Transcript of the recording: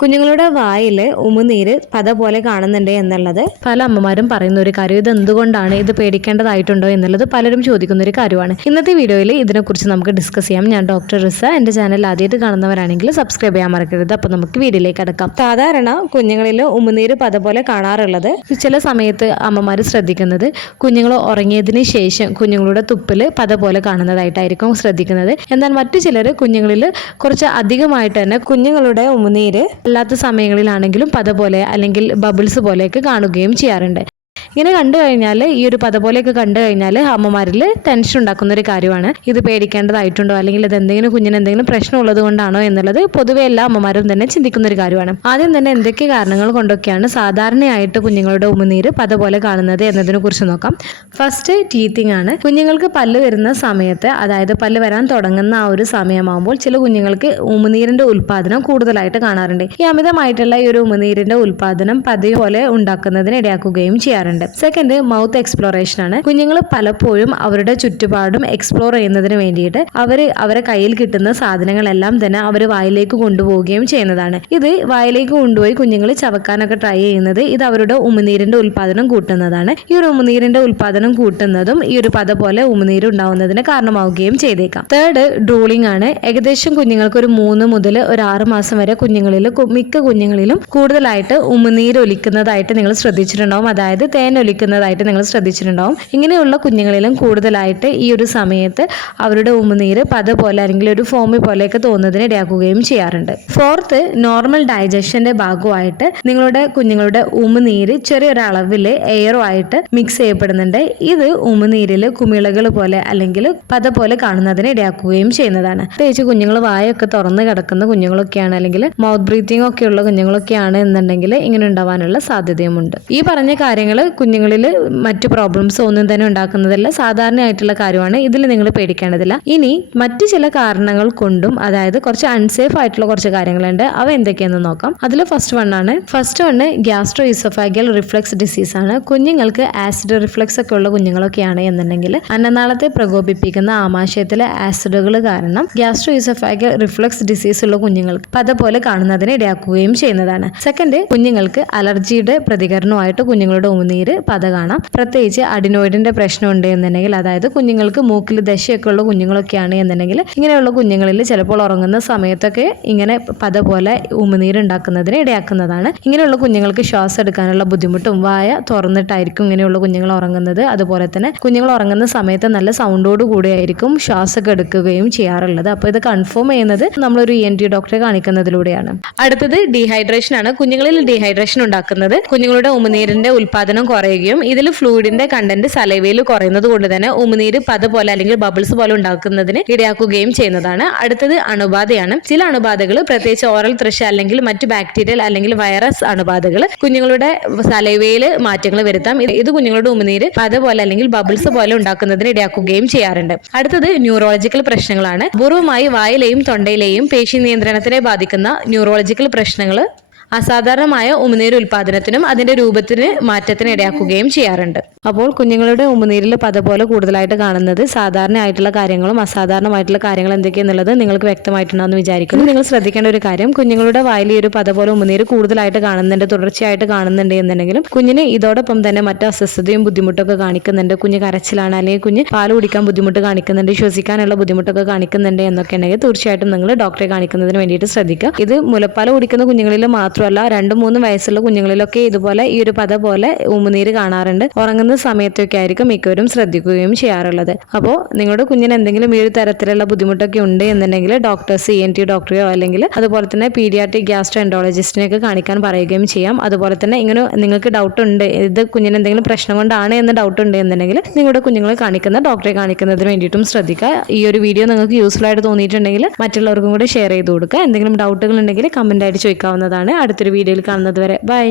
കുഞ്ഞുങ്ങളുടെ വായിൽ ഉമിനീര് പത പോലെ കാണുന്നുണ്ട് എന്നുള്ളത്. പല അമ്മമാരും പറയുന്ന ഒരു കാര്യം ഇത് എന്തുകൊണ്ടാണ് ഇത് പേടിക്കേണ്ടതായിട്ടുണ്ടോ എന്നുള്ളത് പലരും ചോദിക്കുന്ന ഒരു കാര്യമാണ്. ഇന്നത്തെ വീഡിയോയിൽ ഇതിനെക്കുറിച്ച് നമുക്ക് ഡിസ്കസ് ചെയ്യാം. ഞാൻ ഡോക്ടർ റിസ. എന്റെ ചാനൽ ആദ്യമായിട്ട് കാണുന്നവരാണെങ്കിൽ സബ്സ്ക്രൈബ് ചെയ്യാൻ മറക്കരുത്. അപ്പോൾ നമുക്ക് വീഡിയോയിലേക്ക് അടക്കാം. സാധാരണ കുഞ്ഞുങ്ങളിൽ ഉമിനീര് പത പോലെ കാണാറുള്ളത്. ചില സമയത്ത് അമ്മമാർ ശ്രദ്ധിക്കുന്നത് കുഞ്ഞുങ്ങൾ ഉറങ്ങിയതിന് ശേഷം കുഞ്ഞുങ്ങളുടെ തുപ്പിൽ പത പോലെ കാണുന്നതായിട്ടായിരിക്കും ശ്രദ്ധിക്കുന്നത്. എന്നാൽ മറ്റു ചിലർ കുഞ്ഞുങ്ങളിൽ കുറച്ച് അധികമായിട്ട് തന്നെ കുഞ്ഞുങ്ങളുടെ ഉമിനീര് അല്ലാത്ത സമയങ്ങളിലാണെങ്കിലും പത പോലെ അല്ലെങ്കിൽ ബബിൾസ് പോലെയൊക്കെ കാണുകയും ചെയ്യാറുണ്ട്. ഇങ്ങനെ കണ്ടു കഴിഞ്ഞാൽ ഈ ഒരു പത പോലെയൊക്കെ കണ്ടു കഴിഞ്ഞാൽ അമ്മമാരിൽ ടെൻഷൻ ഉണ്ടാക്കുന്ന ഒരു കാര്യമാണ്. ഇത് പേടിക്കേണ്ടതായിട്ടുണ്ടോ? അല്ലെങ്കിൽ ഇത് എന്തെങ്കിലും കുഞ്ഞിന് എന്തെങ്കിലും പ്രശ്നം ഉള്ളത് കൊണ്ടാണോ എന്നുള്ളത് പൊതുവെ എല്ലാ അമ്മമാരും തന്നെ ചിന്തിക്കുന്ന ഒരു കാര്യമാണ്. ആദ്യം തന്നെ എന്തൊക്കെ കാരണങ്ങൾ കൊണ്ടൊക്കെയാണ് സാധാരണയായിട്ട് കുഞ്ഞുങ്ങളുടെ ഉമിനീര് പത പോലെ കാണുന്നത് എന്നതിനെ കുറിച്ച് നോക്കാം. ഫസ്റ്റ് ടീത്തിങ് ആണ്. കുഞ്ഞുങ്ങൾക്ക് പല്ല് വരുന്ന സമയത്ത് അതായത് പല്ല് വരാൻ തുടങ്ങുന്ന ആ ഒരു സമയമാകുമ്പോൾ ചില കുഞ്ഞുങ്ങൾക്ക് ഉമിനീരിന്റെ ഉൽപാദനം കൂടുതലായിട്ട് കാണാറുണ്ട്. ഈ അമിതമായിട്ടുള്ള ഈ ഒരു ഉമിനീരിന്റെ ഉൽപാദനം പതിവ് പോലെ ഉണ്ടാക്കുന്നതിന് ഇടയാക്കുകയും ചെയ്യാറുണ്ട്. സെക്കൻഡ് മൗത്ത് എക്സ്പ്ലോറേഷൻ ആണ്. കുഞ്ഞുങ്ങൾ പലപ്പോഴും അവരുടെ ചുറ്റുപാടും എക്സ്പ്ലോർ ചെയ്യുന്നതിന് വേണ്ടിയിട്ട് അവർ അവരെ കയ്യിൽ കിട്ടുന്ന സാധനങ്ങളെല്ലാം തന്നെ അവർ വായിലേക്ക് കൊണ്ടുപോവുകയും ചെയ്യുന്നതാണ്. ഇത് വായിലേക്ക് കൊണ്ടുപോയി കുഞ്ഞുങ്ങൾ ചവക്കാനൊക്കെ ട്രൈ ചെയ്യുന്നത് ഇത് അവരുടെ ഉമിനീരിന്റെ ഉൽപാദനം കൂട്ടുന്നതാണ്. ഈ ഒരു ഉമിനീരിന്റെ ഉൽപാദനം കൂട്ടുന്നതും ഈ ഒരു പദ പോലെ ഉമിനീര് ഉണ്ടാവുന്നതിന് കാരണമാവുകയും ചെയ്തേക്കാം. തേർഡ് ഡ്രൂളിംഗ് ആണ്. ഏകദേശം കുഞ്ഞുങ്ങൾക്ക് ഒരു മൂന്ന് മുതൽ ഒരു ആറ് മാസം വരെ കുഞ്ഞുങ്ങളിൽ മിക്ക കുഞ്ഞുങ്ങളിലും കൂടുതലായിട്ട് ഉമിനീര് ഒലിക്കുന്നതായിട്ട് നിങ്ങൾ ശ്രദ്ധിച്ചിട്ടുണ്ടാവും. അതായത് തേൻ ഒലിക്കുന്നതായിട്ട് നിങ്ങൾ ശ്രദ്ധിച്ചിട്ടുണ്ടാവും. ഇങ്ങനെയുള്ള കുഞ്ഞുങ്ങളിലും കൂടുതലായിട്ട് ഈ ഒരു സമയത്ത് അവരുടെ ഉമിനീര് പത പോലെ അല്ലെങ്കിൽ ഒരു ഫോമി പോലെയൊക്കെ തോന്നുന്നതിന് ഇടയാക്കുകയും ചെയ്യാറുണ്ട്. ഫോർത്ത് നോർമൽ ഡൈജഷന്റെ ഭാഗമായിട്ട് നിങ്ങളുടെ കുഞ്ഞുങ്ങളുടെ ഉമിനീര് ചെറിയൊരളവിൽ എയറോ ആയിട്ട് മിക്സ് ചെയ്യപ്പെടുന്നുണ്ട്. ഇത് ഉമിനീരിൽ കുമിളകൾ പോലെ അല്ലെങ്കിൽ പത പോലെ കാണുന്നതിന് ഇടയാക്കുകയും ചെയ്യുന്നതാണ്. പ്രത്യേകിച്ച് കുഞ്ഞുങ്ങൾ വായൊക്കെ തുറന്ന് കിടക്കുന്ന കുഞ്ഞുങ്ങളൊക്കെയാണ് അല്ലെങ്കിൽ മൗത്ത് ബ്രീത്തിങ് ഒക്കെ ഉള്ള കുഞ്ഞുങ്ങളൊക്കെയാണ് എന്നുണ്ടെങ്കിൽ ഇങ്ങനെ ഉണ്ടാവാനുള്ള സാധ്യതയുമുണ്ട്. ഈ പറഞ്ഞ കാര്യങ്ങൾ കുഞ്ഞുങ്ങളിൽ മറ്റു പ്രോബ്ലംസ് ഒന്നും തന്നെ ഉണ്ടാക്കുന്നതല്ല. സാധാരണയായിട്ടുള്ള കാര്യമാണ്. ഇതിൽ നിങ്ങൾ പേടിക്കേണ്ടതില്ല. ഇനി മറ്റ് ചില കാരണങ്ങൾ കൊണ്ടും അതായത് കുറച്ച് അൺസേഫ് ആയിട്ടുള്ള കുറച്ച് കാര്യങ്ങളുണ്ട്. അവ എന്തൊക്കെയെന്ന് നോക്കാം. അതിൽ ഫസ്റ്റ് വൺ ആണ്. First one gastro oesophageal reflux disease ആണ്. കുഞ്ഞുങ്ങൾക്ക് ആസിഡ് റിഫ്ലക്സ് ഒക്കെ ഉള്ള കുഞ്ഞുങ്ങളൊക്കെയാണ് എന്നുണ്ടെങ്കിൽ അന്നനാളത്തെ പ്രകോപിപ്പിക്കുന്ന ആമാശയത്തിലെ ആസിഡുകൾ കാരണം ഗ്യാസ്ട്രോ ഇസോഫാഗിയൽ റിഫ്ലക്സ് ഡിസീസ് ഉള്ള കുഞ്ഞുങ്ങൾക്ക് പത കാണുന്നതിന് ഇടയാക്കുകയും ചെയ്യുന്നതാണ്. സെക്കൻഡ് കുഞ്ഞുങ്ങൾക്ക് അലർജിയുടെ പ്രതികരണമായിട്ട് കുഞ്ഞുങ്ങളുടെ ഉമിനീര് പത കാണാം പ്രത്യേകിച്ച് അഡിനോയിഡിന്റെ പ്രശ്നം ഉണ്ട് എന്നുണ്ടെങ്കിൽ അതായത് കുഞ്ഞുങ്ങൾക്ക് മൂക്കിൽ ദശയൊക്കെ ഉള്ള കുഞ്ഞുങ്ങളൊക്കെയാണ് എന്നുണ്ടെങ്കിൽ ഇങ്ങനെയുള്ള കുഞ്ഞുങ്ങളിൽ ചിലപ്പോൾ ഉറങ്ങുന്ന സമയത്തൊക്കെ ഇങ്ങനെ പത പോലെ ഉമിനീരുണ്ടാക്കുന്നതിന് ഇടയാക്കുന്നതാണ്. ഇങ്ങനെയുള്ള കുഞ്ഞുങ്ങൾക്ക് ശ്വാസം എടുക്കാനുള്ള ബുദ്ധിമുട്ടും വായ തുറന്നിട്ടായിരിക്കും ഇങ്ങനെയുള്ള കുഞ്ഞുങ്ങൾ ഉറങ്ങുന്നത്. അതുപോലെ തന്നെ കുഞ്ഞുങ്ങൾ ഉറങ്ങുന്ന സമയത്ത് നല്ല സൗണ്ടോട് കൂടിയായിരിക്കും ശ്വാസമൊക്കെ എടുക്കുകയും ചെയ്യാറുള്ളത്. അപ്പോൾ ഇത് കൺഫേം ചെയ്യുന്നത് നമ്മളൊരു ഇ എൻ ടി ഡോക്ടറെ കാണിക്കുന്നതിലൂടെയാണ്. അടുത്തത് ഡീഹൈഡ്രേഷൻ ആണ് കുഞ്ഞുങ്ങളിൽ ഡീഹൈഡ്രേഷൻ ഉണ്ടാക്കുന്നത്. കുഞ്ഞുങ്ങളുടെ ഉമിനീരിന്റെ ഉൽപാദനം കുറയുകയും ഇതിൽ ഫ്ലൂയിഡിന്റെ കണ്ടന്റ് സലൈവയിൽ കുറയുന്നത് കൊണ്ട് തന്നെ ഉമിനീര് പത പോലെ അല്ലെങ്കിൽ ബബിൾസ് പോലെ ഉണ്ടാക്കുന്നതിന് ഇടയാക്കുകയും ചെയ്യുന്നതാണ്. അടുത്തത് അണുബാധയാണ്. ചില അണുബാധകൾ പ്രത്യേകിച്ച് ഓറൽ തൃശ അല്ലെങ്കിൽ മറ്റു ബാക്ടീരിയൽ അല്ലെങ്കിൽ വൈറസ് അണുബാധകൾ കുഞ്ഞുങ്ങളുടെ സലൈവയിൽ മാറ്റങ്ങൾ വരുത്താം. ഇത് കുഞ്ഞുങ്ങളുടെ ഉമിനീര് പത പോലെ അല്ലെങ്കിൽ ബബിൾസ് പോലെ ഉണ്ടാക്കുന്നതിന് ഇടയാക്കുകയും ചെയ്യാറുണ്ട്. അടുത്തത് ന്യൂറോളജിക്കൽ പ്രശ്നങ്ങളാണ്. പൂർവമായി വായിലെയും തൊണ്ടയിലെയും പേശി നിയന്ത്രണത്തിനെ ബാധിക്കുന്ന ന്യൂറോളജിക്കൽ പ്രശ്നങ്ങൾ അസാധാരണമായ ഉമിനീര് ഉൽപാദനത്തിനും അതിന്റെ രൂപത്തിന് മാറ്റത്തിന് ഇടയാക്കുകയും ചെയ്യാറുണ്ട്. അപ്പോൾ കുഞ്ഞുങ്ങളുടെ ഉമിനീരിൽ പത പോലെ കൂടുതലായിട്ട് കാണുന്നത് സാധാരണയായിട്ടുള്ള കാര്യങ്ങളും അസാധാരണമായിട്ടുള്ള കാര്യങ്ങൾ എന്തൊക്കെയെന്നുള്ളത് നിങ്ങൾക്ക് വ്യക്തമായിട്ടുണ്ടാവുമെന്ന് വിചാരിക്കുന്നു. നിങ്ങൾ ശ്രദ്ധിക്കേണ്ട ഒരു കാര്യം കുഞ്ഞുങ്ങളുടെ വായിൽ ഈ ഒരു പത പോലെ ഉമിനീര് കൂടുതലായിട്ട് കാണുന്നുണ്ട് തുടർച്ചയായിട്ട് കാണുന്നുണ്ട് എന്നുണ്ടെങ്കിലും കുഞ്ഞിന് ഇതോടൊപ്പം തന്നെ മറ്റു അസ്വസ്ഥതയും ബുദ്ധിമുട്ടൊക്കെ കാണിക്കുന്നുണ്ട്. കുഞ്ഞ് കരച്ചിലാണ് അല്ലെങ്കിൽ കുഞ്ഞ് പാൽ കുടിക്കാൻ ബുദ്ധിമുട്ട് കാണിക്കുന്നുണ്ട് ശ്വസിക്കാനുള്ള ബുദ്ധിമുട്ടൊക്കെ കാണിക്കുന്നുണ്ട് എന്നൊക്കെ ഉണ്ടെങ്കിൽ തീർച്ചയായിട്ടും നിങ്ങൾ ഡോക്ടറെ കാണിക്കുന്നതിന് വേണ്ടിയിട്ട് ശ്രദ്ധിക്കുക. ഇത് മുലപ്പാൽ കുടിക്കുന്ന കുഞ്ഞുങ്ങളിൽ മാത്രമല്ല രണ്ടും മൂന്നും വയസ്സുള്ള കുഞ്ഞുങ്ങളിലൊക്കെ ഇതുപോലെ ഈ ഒരു പദ പോലെ ഉമിനീര് കാണാറുണ്ട്. ഉറങ്ങുന്ന സമയത്തൊക്കെ ആയിരിക്കും മിക്കവരും ശ്രദ്ധിക്കുകയും ചെയ്യാറുള്ളത്. അപ്പോൾ നിങ്ങളുടെ കുഞ്ഞിന് എന്തെങ്കിലും ഈ ഒരു തരത്തിലുള്ള ബുദ്ധിമുട്ടൊക്കെ ഉണ്ട് എന്നുണ്ടെങ്കിൽ ഡോക്ടേഴ്സ് ഇ എൻ ടി ഡോക്ടറെയോ അല്ലെങ്കിൽ അതുപോലെ തന്നെ പീഡിയാട്രിക് ഗ്യാസ്ട്രോ എൻഡോളജിസ്റ്റിനെയൊക്കെ കാണിക്കാൻ പറയുകയും ചെയ്യാം. അതുപോലെ തന്നെ ഇങ്ങനെ നിങ്ങൾക്ക് ഡൗട്ട് ഉണ്ട് ഇത് കുഞ്ഞിന് എന്തെങ്കിലും പ്രശ്നം കൊണ്ടാണ് എന്ന് ഡൗട്ട് ഉണ്ട് എന്നുണ്ടെങ്കിൽ നിങ്ങളുടെ കുഞ്ഞുങ്ങളെ കാണിക്കുന്ന ഡോക്ടറെ കാണിക്കുന്നതിന് വേണ്ടിയിട്ടും ശ്രദ്ധിക്കുക. ഈ ഒരു വീഡിയോ നിങ്ങൾക്ക് യൂസ്ഫുൾ ആയിട്ട് തോന്നിയിട്ടുണ്ടെങ്കിൽ മറ്റുള്ളവർക്കും കൂടെ ഷെയർ ചെയ്ത് കൊടുക്കുക. എന്തെങ്കിലും ഡൗട്ടുകൾ ഉണ്ടെങ്കിൽ കമന്റ് ആയിട്ട് ചോദിക്കാവുന്നതാണ്. അടുത്തൊരു വീഡിയോയിൽ കാണുന്നത് വരെ. ബൈ